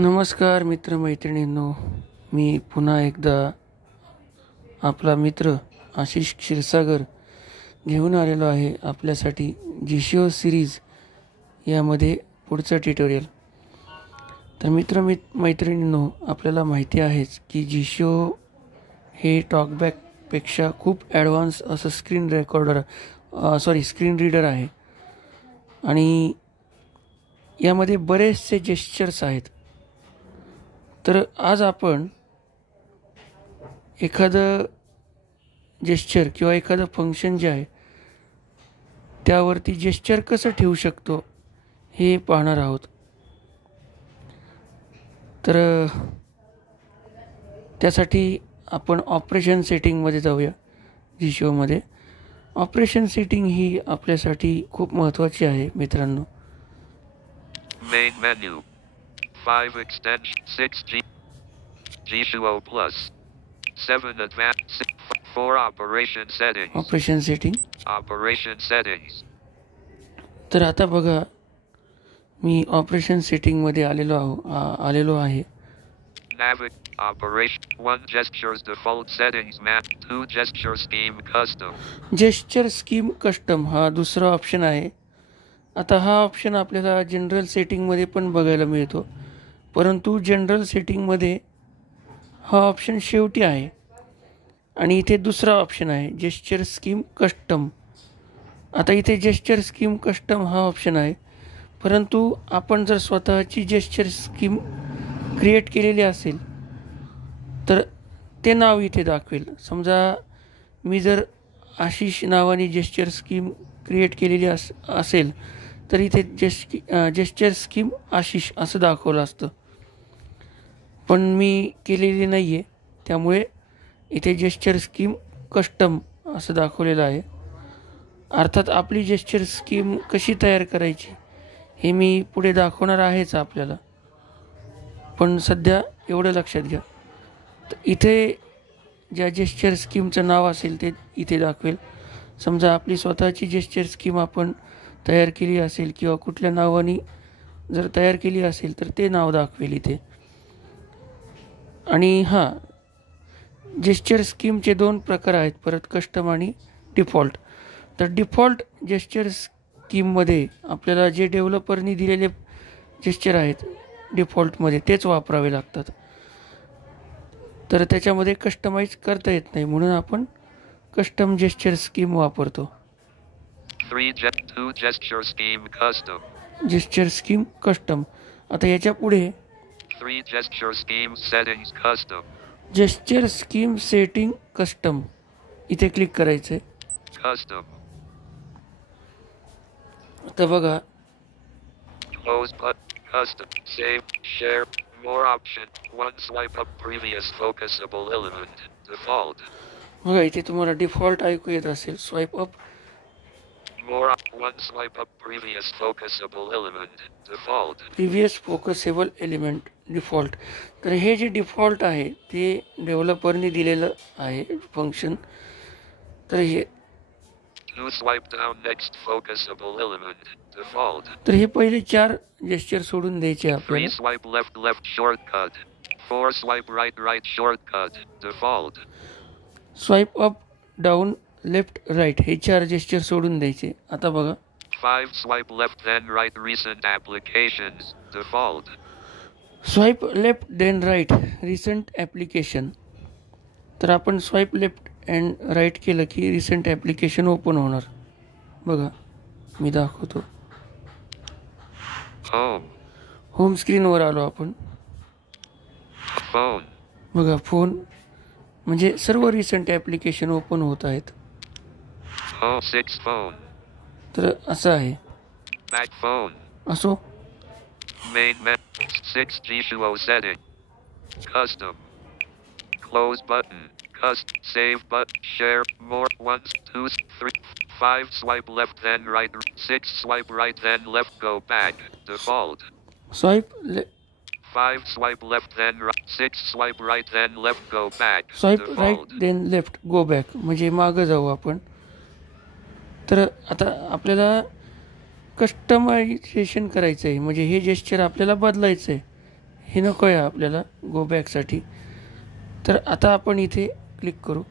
नमस्कार मित्रमैत्रिणींनो, मी पुन्हा एकदा आपला मित्र आशिष क्षीरसागर घेऊन आलेलो आहे आपल्यासाठी जिशो सिरीज यामध्ये पुढचं ट्युटोरियल. तर मैत्रिणींनो, आपल्याला माहिती आहेच की जिशो हे टॉकबॅकपेक्षा खूप ॲडव्हान्स असं स्क्रीन रीडर आहे आणि यामध्ये बरेचसे जेस्चर्स आहेत. तर आज आपण एखादं जेस्चर किंवा एखादं फंक्शन जे आहे त्यावरती जेस्चर कसं ठेवू शकतो हे पाहणार आहोत. तर त्यासाठी आपण ऑपरेशन सेटिंगमध्ये जाऊया. जिशोमध्ये ऑपरेशन सेटिंग ही आपल्यासाठी खूप महत्त्वाची आहे मित्रांनो. Main menu. 5 extension 6 G2O plus 7 advanced 4 operation settings. Operation settings. तर तर आता बघा, मी ऑपरेशन सेटिंगमध्ये आलेलो आहे. Operation 1 gestures default settings map 2 gesture scheme custom. Gesture scheme custom हा दुसरा ऑप्शन आहे. आता हा ऑप्शन आपल्याला जनरल सेटिंगमध्ये पण बघायला मिळतो, परंतु जनरल सेटिंगमध्ये हा ऑप्शन शेवटी आहे आणि इथे दुसरा ऑप्शन आहे जेस्चर स्कीम कस्टम. आता इथे जेस्चर स्कीम कस्टम हा ऑप्शन आहे, परंतु आपण जर स्वतःची जेस्चर स्कीम क्रिएट केलेली असेल तर ते नाव इथे दाखवेल. समजा मी जर आशिष नावाने जेस्चर स्कीम क्रिएट केलेली असेल तर इथे जेस्चर स्कीम आशिष असं दाखवलं असतं, पण मी केलेली नाही आहे, त्यामुळे इथे जेस्चर स्कीम कस्टम असं दाखवलेलं आहे. अर्थात आपली जेस्चर स्कीम कशी तयार करायची हे मी पुढे दाखवणार आहेच आपल्याला, पण सध्या एवढं लक्षात घ्या. तर इथे ज्या जेस्चर स्कीमचं नाव असेल ते इथे दाखवेल. समजा आपली स्वतःची जेस्चर स्कीम आपण तयार केली असेल किंवा कुठल्या नावाने जर तयार केली असेल तर ते नाव दाखवेल इथे. आणि जेस्चर स्कीमचे 2 प्रकार आहेत परत, कस्टम आणि डिफॉल्ट. तर डिफॉल्ट जेस्चर स्कीममध्ये आपल्याला जे डेव्हलपरनी दिलेले जेस्चर आहेत डिफॉल्टमध्ये तेच वापरावे लागतात. तर त्याच्यामध्ये कस्टमाइज करता येत नाही, म्हणून आपण कस्टम जेस्चर स्कीम वापरतो. 2 gesture scheme custom. Gesture scheme custom. आता याच्या पुढे 3 gesture scheme settings custom. Gesture scheme setting custom इथे क्लिक करायचं आहे. Custom. आता बघा, Close button. Custom. Save. Share. More option. 1 swipe up previous focusable element. Default. बघा इथे तुम्हाला डिफॉल्ट ऐकू येत असेल. Swipe up. More 1 swipe up previous focusable element. Default. Previous focusable element default. तर हे जे डिफॉल्ट आहे ते डेव्हलपरने दिलेलं आहे फंक्शन. तर हे 2 swipe down next focusable element. Default. तर हे पहिले 4 जेस्चर सोडून द्यायचे 3 आपल्याला. swipe left shortcut. 4 swipe right shortcut. Default. Swipe up, down, left, right हे 4 जेस्चर सोडून द्यायचे. आता बघा, 5 swipe left then right recent applications. Default. Swipe left then right recent application. तर आपण स्वाईप लेफ्ट अँड राईट केलं की रिसेंट ॲप्लिकेशन ओपन होणार. बघा मी दाखवतो. होम स्क्रीनवर आलो आपण. Phone. बघा, फोन म्हणजे सर्व रिसेंट ॲप्लिकेशन ओपन होत आहेत. 6 phone. तर असं आहे. Back phone. असो, Main menu. 6 G2O setting. Custom. Close button. Save button. Share. More. 1 2 3 5 swipe left then right. 6 swipe right then left go back. Default. Swipe 5 swipe left then right. 6 swipe right then left go back. Swipe Default. Right then left go back म्हणजे मागं जाऊ आपण. तर आता आपल्याला customization करायचं आहे, म्हणजे हे जेस्चर आपल्याला बदलायचं आहे. हे नको आहे आपल्याला गो बॅकसाठी. तर आता आपण इथे क्लिक करू.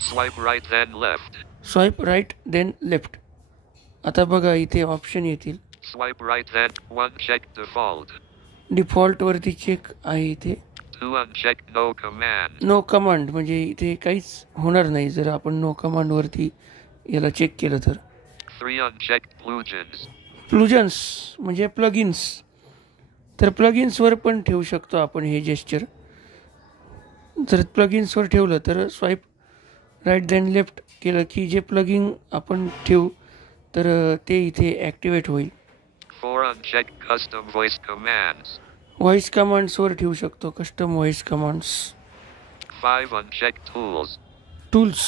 Swipe right then left. Swipe right then left. आता बघा इथे ऑप्शन येतील. Swipe right then 1 check default. डिफॉल्टवरती चेक आहे इथे. 2 unchecked no command. No command म्हणजे इथे काहीच होणार नाही जर आपण नो कमांडवरती याला चेक केलं तर. 3 unchecked plugins. प्लुजन्स म्हणजे प्लगिन्स. तर प्लगिन्सवर पण ठेवू शकतो आपण हे जेस्चर. जर प्लगिन्सवर ठेवलं तर स्वाईप राईट देन लेफ्ट केलं की जे प्लगिन आपण ठेवू तर ते इथे ॲक्टिवेट होईल. 4 unchecked custom voice commands. Voice कमांड्सवर ठेवू शकतो. Custom voice commands. 5 unchecked tools. Tools.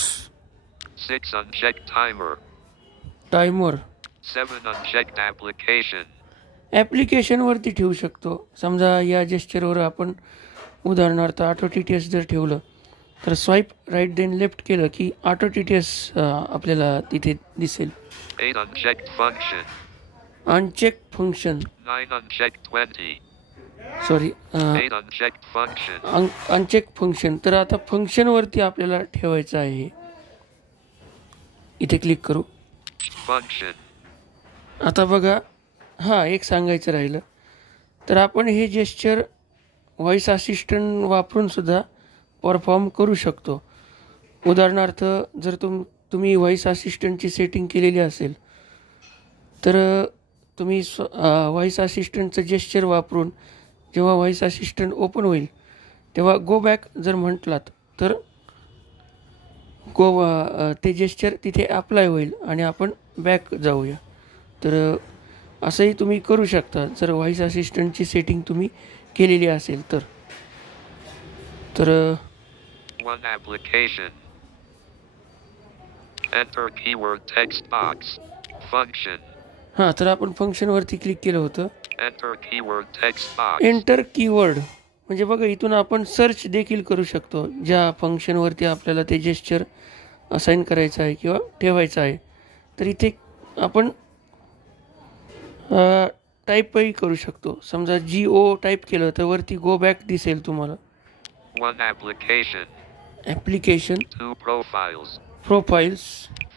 6 unchecked timer. Timer. 7 unchecked application. ॲप्लिकेशनवरती ठेवू शकतो. समजा या जेस्चरवर आपण उदाहरणार्थ ऑटो TTS जर ठेवलं तर स्वाईप राईट देन लेफ्ट केलं की ऑटो TTS आपल्याला तिथे दिसेल. 8 unchecked function. Uncheck function. 9 unchecked 20. Sorry 8 unchecked function. Uncheck function. तर आता फंक्शनवरती आपल्याला ठेवायचं आहे. इथे क्लिक करू. Function. आता बघा हां एक सांगायचं राहिलं तर आपण हे जेस्चर व्हॉइस असिस्टंट वापरून सुद्धा परफॉर्म करू शकतो. उदाहरणार्थ जर तुम्ही व्हॉइस असिस्टंटची सेटिंग केलेली असेल तर तुम्ही व्हॉइस असिस्टंटचं जेस्चर वापरून जेव्हा व्हॉइस असिस्टंट ओपन होईल तेव्हा गो बॅक जर म्हटलात तर ते जेस्चर तिथे अप्लाय होईल आणि आपण बॅक जाऊया. तर असंही तुम्ही करू शकता जर व्हॉइस असिस्टंटची सेटिंग तुम्ही केलेली असेल तर. 1 application. Enter keyword text box. Function. हां तर आपण फंक्शनवरती क्लिक केलं होतं. Enter keyword text box. Enter keyword म्हणजे बघा इथून आपण सर्च देखील करू शकतो ज्या फंक्शनवरती आपल्याला ते जेस्चर असाइन करायचं आहे किंवा ठेवायचं आहे. तर इथे आपण टाईपही करू शकतो. समजा GO टाईप केलं तर वरती गो बॅक दिसेल तुम्हाला. 1 application. Application. 2 profiles. Profiles.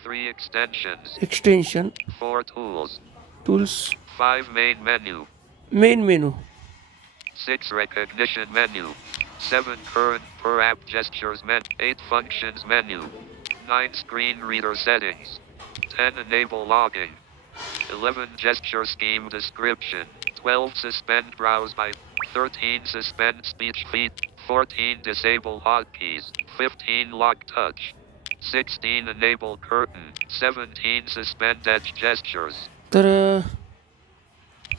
3 extensions. Extension. 4 tools. Tools. 5 main menu. Main menu. 6 recognition menu. 7 current per app gestures menu. 8 functions menu. 9 screen reader settings. 10 enable logging. 11 gesture scheme description. 12 suspend browse by. 13 suspend speech feed. 14 disable hotkeys. 15 lock touch. 16 enable curtain. 17 suspend edge gestures. तर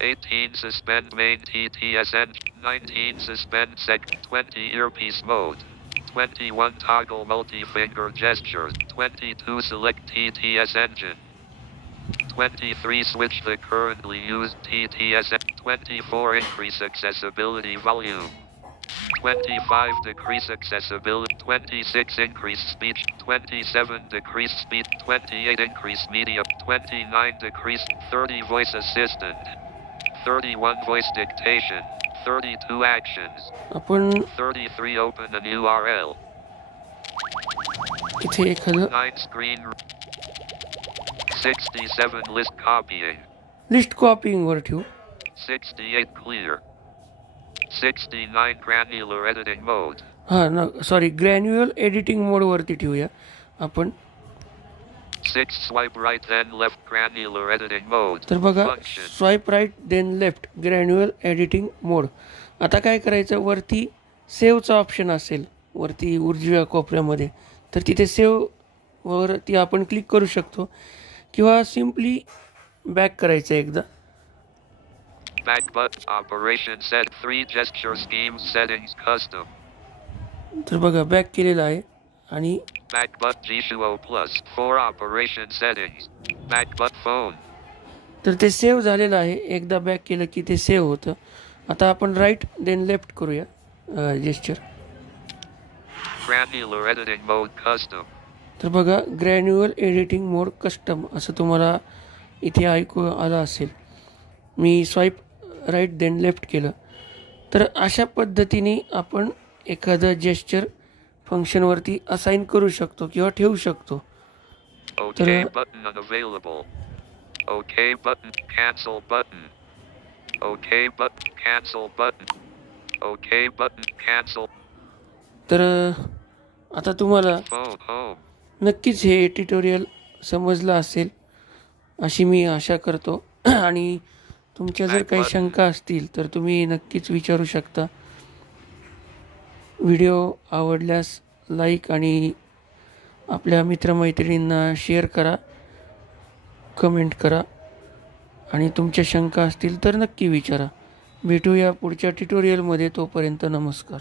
18 suspend main TTSN. 19 suspend sec. 20 earpiece mode. 21 toggle multi-finger gestures. 22 select TTS engine. 23 switch the currently used TTS. 24 increase accessibility volume. 25 decrease accessibility. 26 increase speech. 27 decrease speed. 28 increase media. 29 decrease. 30 voice assistant. 31 voice dictation. 32 actions. आपण 33 open an URL. इथे एखादं 9 screen. 67 list copying. List कॉपिंगवर ठेवू. 68 clear. 69 granular editing mode. हां ना sorry granular editing मोडवरती ठेवूया आपण. 6 swipe right then left granular editing mode. तर बघा Function. Swipe right then left granular editing mode. आता काय करायचं वरती सेव्हचा ऑप्शन असेल वरती उजव्या कोपऱ्यामध्ये तर तिथे सेव्हवरती आपण क्लिक करू शकतो किंवा सिम्पली बॅक करायचं एकदा. Back button operation set 3 gesture scheme settings custom. तर बघा बॅक केलेलं आहे आणि Back button G2O plus 4 operation settings. Back button phone. तर ते सेव्ह झालेलं आहे. एकदा बॅक केलं की ते सेव्ह होतं. आता आपण राईट देन लेफ्ट करूया gesture. Granular editing mode custom. तर बघा ग्रॅन्युअल एडिटिंग मोड कस्टम असं तुम्हाला इथे ऐकू आलं असेल. मी स्वाईप राईट देन लेफ्ट केलं तर अशा पद्धतीने आपण एखादं जेस्चर फंक्शनवरती असाइन करू शकतो किंवा ठेवू शकतो. OK button unavailable. OK button. Cancel button. OK button. Cancel button. OK button. Cancel. तर आता तुम्हाला Phone home. नक्कीच हे ट्युटोरियल समजलं असेल अशी मी आशा करतो. आणि तुमच्या जर काही शंका असतील तर तुम्ही नक्कीच विचारू शकता. व्हिडिओ आवडल्यास लाईक आणि आपल्या मित्रमैत्रिणींना शेअर करा, कमेंट करा आणि तुमच्या शंका असतील तर नक्की विचारा. भेटूया पुढच्या ट्युटोरियलमध्ये. तोपर्यंत नमस्कार.